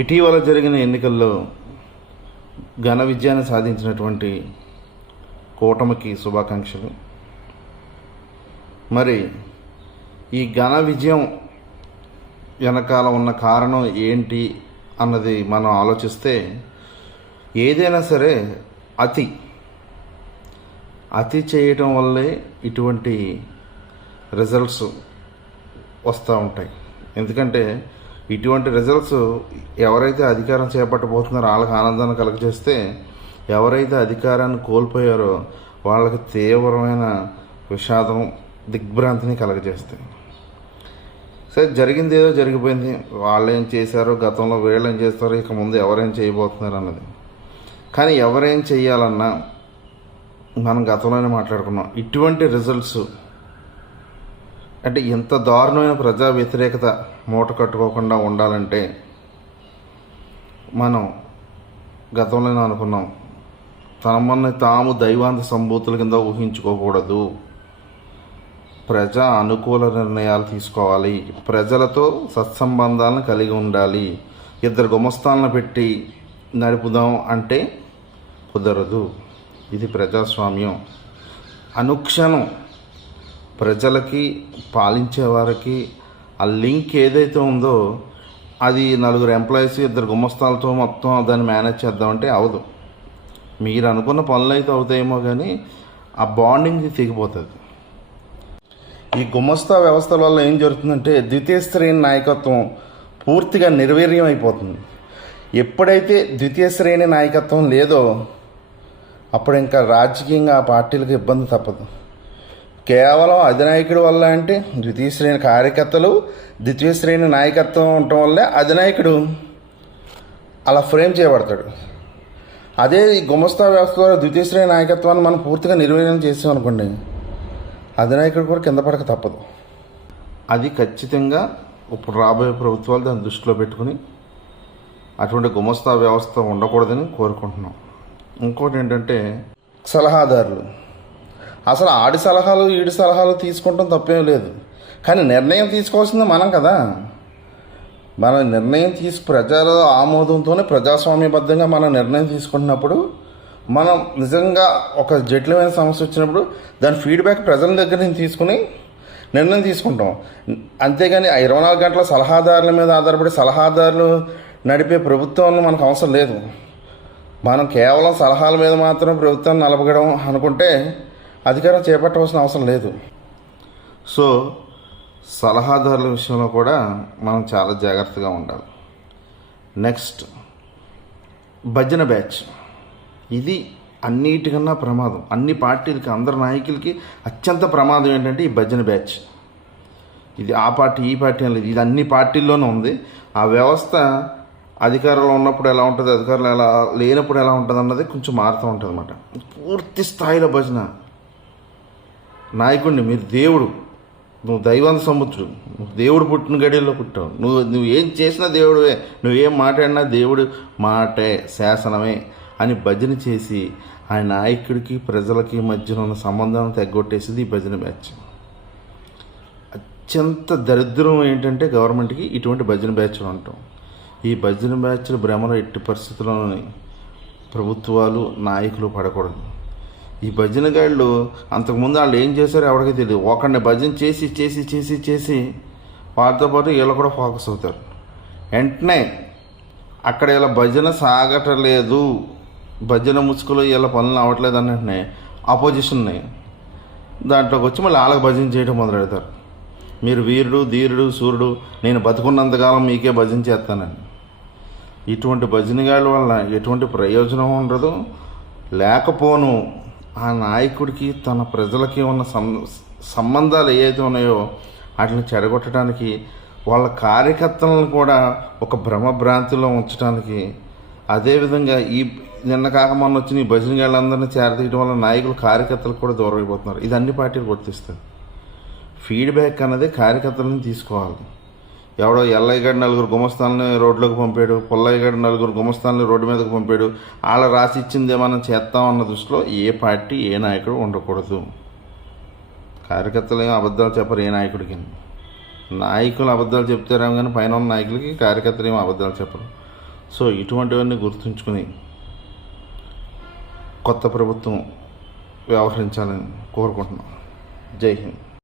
ఇటీవల జరిగిన ఎన్నికల్లో ఘన విజయాన్ని సాధించినటువంటి కూటమికి శుభాకాంక్షలు. మరి ఈ ఘన విజయం వెనకాల ఉన్న కారణం ఏంటి అన్నది మనం ఆలోచిస్తే ఏదైనా సరే అతి అతి చేయటం వల్లే ఇటువంటి రిజల్ట్స్ వస్తూ ఉంటాయి. ఎందుకంటే ఇటువంటి రిజల్ట్స్ ఎవరైతే అధికారం చేపట్టబోతున్నారో వాళ్ళకి ఆనందాన్ని కలుగజేస్తే ఎవరైతే అధికారాన్ని కోల్పోయారో వాళ్ళకి తీవ్రమైన విషాదం దిగ్భ్రాంతిని కలగజేస్తాయి. సరే జరిగింది ఏదో జరిగిపోయింది. వాళ్ళు ఏం చేశారో గతంలో వీళ్ళు ఏం చేస్తారో ఇక ముందు ఎవరేం చేయబోతున్నారు అన్నది. కానీ ఎవరేం చేయాలన్నా మనం గతంలోనే మాట్లాడుకున్నాం. ఇటువంటి రిజల్ట్స్ అంటే ఇంత దారుణమైన ప్రజా వ్యతిరేకత మూట కట్టుకోకుండా ఉండాలంటే మనం గతంలోనే అనుకున్నాం తనమని తాము దైవాంత సంభూతుల కింద ఊహించుకోకూడదు. ప్రజా అనుకూల నిర్ణయాలు తీసుకోవాలి. ప్రజలతో సత్సంబంధాలను కలిగి ఉండాలి. ఇద్దరు గుమస్థాలను పెట్టి నడుపుదాం అంటే కుదరదు. ఇది ప్రజాస్వామ్యం. అనుక్షణం ప్రజలకి పాలించే వారికి ఆ లింక్ ఏదైతే ఉందో అది నలుగురు ఎంప్లాయీస్ ఇద్దరు గుమ్మస్తాలతో మొత్తం దాన్ని మేనేజ్ చేద్దామంటే అవదు. మీరు అనుకున్న పనులు అయితే అవుతాయేమో కానీ ఆ బాండింగ్ తెగిపోతుంది. ఈ గుమస్తా వ్యవస్థల వల్ల ఏం జరుగుతుందంటే ద్వితీయ శ్రేణి నాయకత్వం పూర్తిగా నిర్వీర్యం అయిపోతుంది. ఎప్పుడైతే ద్వితీయ శ్రేణి నాయకత్వం లేదో అప్పుడు ఇంకా రాజకీయంగా ఆ పార్టీలకు ఇబ్బంది తప్పదు. కేవలం అధినాయకుడి వల్ల అంటే ద్వితీయ శ్రేణి కార్యకర్తలు ద్వితీయ శ్రేణి నాయకత్వం ఉండటం వల్లే అధినాయకుడు అలా ఫ్రేమ్ చేయబడతాడు. అదే ఈ గుమస్తా వ్యవస్థ ద్వారా ద్వితీయ శ్రేణి నాయకత్వాన్ని మనం పూర్తిగా నిర్వీర్యం చేసాం అనుకోండి అధినాయకుడు కూడా కింద పడక తప్పదు. అది ఖచ్చితంగా ఇప్పుడు రాబోయే ప్రభుత్వాలు దాన్ని దృష్టిలో పెట్టుకుని అటువంటి గుమస్తా వ్యవస్థ ఉండకూడదని కోరుకుంటున్నాం. ఇంకోటి ఏంటంటే సలహాదారులు. అసలు ఆడి సలహాలు ఈడి సలహాలు తీసుకోవటం తప్పేం లేదు. కానీ నిర్ణయం తీసుకోవాల్సింది మనం కదా. మన నిర్ణయం తీసు ప్రజల ఆమోదంతోనే ప్రజాస్వామ్యబద్ధంగా మనం నిర్ణయం తీసుకుంటున్నప్పుడు మనం నిజంగా ఒక జటిలమైన సమస్య వచ్చినప్పుడు దాని ఫీడ్బ్యాక్ ప్రజల దగ్గర నుంచి తీసుకుని నిర్ణయం తీసుకుంటాం. అంతేగాని ఇరవై నాలుగు గంటల సలహాదారుల మీద ఆధారపడి సలహాదారులు నడిపే ప్రభుత్వం మనకు అవసరం లేదు. మనం కేవలం సలహాల మీద మాత్రం ప్రభుత్వాన్ని నలపగడం అనుకుంటే అధికారం చేపట్టవలసిన అవసరం లేదు. సో సలహాదారుల విషయంలో కూడా మనం చాలా జాగ్రత్తగా ఉండాలి. నెక్స్ట్ భజన బ్యాచ్. ఇది అన్నిటికన్నా ప్రమాదం. అన్ని పార్టీలకి అందరి నాయకులకి అత్యంత ప్రమాదం ఏంటంటే ఈ భజన బ్యాచ్. ఇది ఆ పార్టీ ఈ పార్టీ అని లేదు ఇది అన్ని పార్టీల్లోనూ ఉంది. ఆ వ్యవస్థ అధికారంలో ఉన్నప్పుడు ఎలా ఉంటుంది అధికారంలో ఎలా లేనప్పుడు ఎలా ఉంటుంది అన్నది కొంచెం మారుతూ ఉంటుంది అనమాట పూర్తి స్థాయిలో భజన. నాయకుడిని మీరు దేవుడు. నువ్వు దైవాంత సముద్రుడు నువ్వు దేవుడు పుట్టిన గడియల్లో పుట్టావు. నువ్వు నువ్వు ఏం చేసినా దేవుడివే నువ్వేం మాట్లాడినా దేవుడు మాటే శాసనమే అని భజన చేసి ఆ నాయకుడికి ప్రజలకి మధ్యన ఉన్న సంబంధాన్ని తెగ్గొట్టేసింది ఈ భజన బ్యాచ్. అత్యంత దరిద్రం ఏంటంటే గవర్నమెంట్కి ఇటువంటి భజన బ్యాచ్లు అంటాం. ఈ భజన బ్యాచ్లు భ్రమలో ఎట్టి పరిస్థితుల్లోని ప్రభుత్వాలు నాయకులు పడకూడదు. ఈ భజన గాళ్ళు అంతకుముందు వాళ్ళు ఏం చేశారో ఎవరికి తెలియదు ఒకరిని భజన చేసి చేసి చేసి చేసి వారితో పాటు వీళ్ళు కూడా ఫోకస్ అవుతారు. వెంటనే అక్కడ ఇలా భజన సాగటలేదు. భజన ముసుగులో ఇలా పనులు అవ్వట్లేదు అని వెంటనే అపోజిషన్ని దాంట్లోకి వచ్చి మళ్ళీ వాళ్ళకి భజన చేయడం మొదలు పెడతారు మీరు వీరుడు ధీరుడు సూర్యుడు నేను బతుకున్నంతకాలం మీకే భజన చేస్తానని. ఇటువంటి భజనగాళ్ళ వల్ల ఎటువంటి ప్రయోజనం ఉండదు. లేకపోను ఆ నాయకుడికి తన ప్రజలకి ఉన్న సం సంబంధాలు ఏవైతే ఉన్నాయో వాటిని చెడగొట్టడానికి వాళ్ళ కార్యకర్తలను కూడా ఒక భ్రమభ్రాంతిలో ఉంచడానికి అదేవిధంగా ఈ నిన్న కాక మొన్న వచ్చిన ఈ భజన గాళ్ళందరినీ చేరదీయడం వల్ల నాయకులు కార్యకర్తలకు కూడా దూరం అయిపోతున్నారు ఇది అన్ని పార్టీలు గుర్తిస్తుంది ఫీడ్బ్యాక్ అనేది కార్యకర్తలను తీసుకోవాలి. ఎవడో ఎల్లయ్యగడ్డ నలుగురు గుమస్తాలని రోడ్లోకి పంపాడు పుల్లయ్యగడ్డ నలుగురు గుమస్తాలని రోడ్డు మీదకి పంపాడు. వాళ్ళ రాసి ఇచ్చిందే మనం చేస్తామన్న దృష్టిలో ఏ పార్టీ ఏ నాయకుడు ఉండకూడదు. కార్యకర్తలు ఏం అబద్ధాలు చెప్పరు ఏ నాయకుడికి. నాయకులు అబద్ధాలు చెప్తారేమో కానీ పైన ఉన్న నాయకులకి కార్యకర్తలు ఏం అబద్ధాలు చెప్పరు. సో ఇటువంటివన్నీ గుర్తుంచుకుని కొత్త ప్రభుత్వం వ్యవహరించాలని కోరుకుంటున్నాం. జై హింద్.